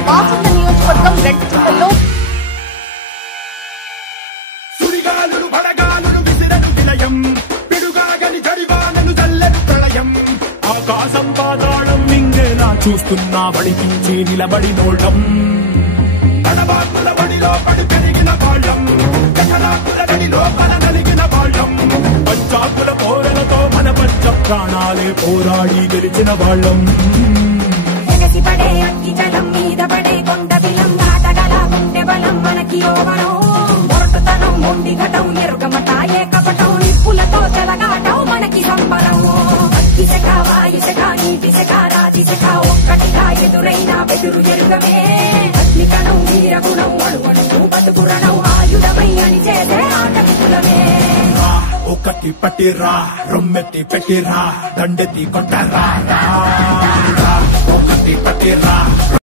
మాచర్ల నియోజకవర్గం రెంటచింతల్లో సుడిగాలులు వడగాలులు విసిరను విలయం పిడుగాగని జడివానను చల్లెను ప్రళయం ఆకాశం పాతాళం మింగేలా చూస్తున్నా వడికించి నిలబడినోళ్ళం తడబాకుల బడిలో పడి పెరిగిన వాళ్ళం జఠరాకుల గడిలో పల నలిగిన వాళ్ళం పంచాకుల పోరలతో మన పంచ ప్రాణాలే పోరాడి గెలిచిన వాళ్ళం ఎగసిపడే అగ్గి జలం మీద పడే కొండ బిలం దాటగల గుండె బలం మనకి ఓవరం మొరటుతనం మొండి ఘటం ఎరుగమట ఏకపటం నిప్పులతో చెలగాటం మనకి సంబరం అగ్గిశక వాయుశక నీటిశక రాతిశక ఒక్కటిగా ఎదురైన బెదురు ఎరుగమే అగ్నికణం వీరగుణం అణువణువు బతుకురణం ఆయుధమై అని చేసే ఆటవికులమే ఒకటి పట్టిరా రొమ్మెత్తి పెట్టిరా దండెత్తి కొట్టరా ఒకటి పట్టిరా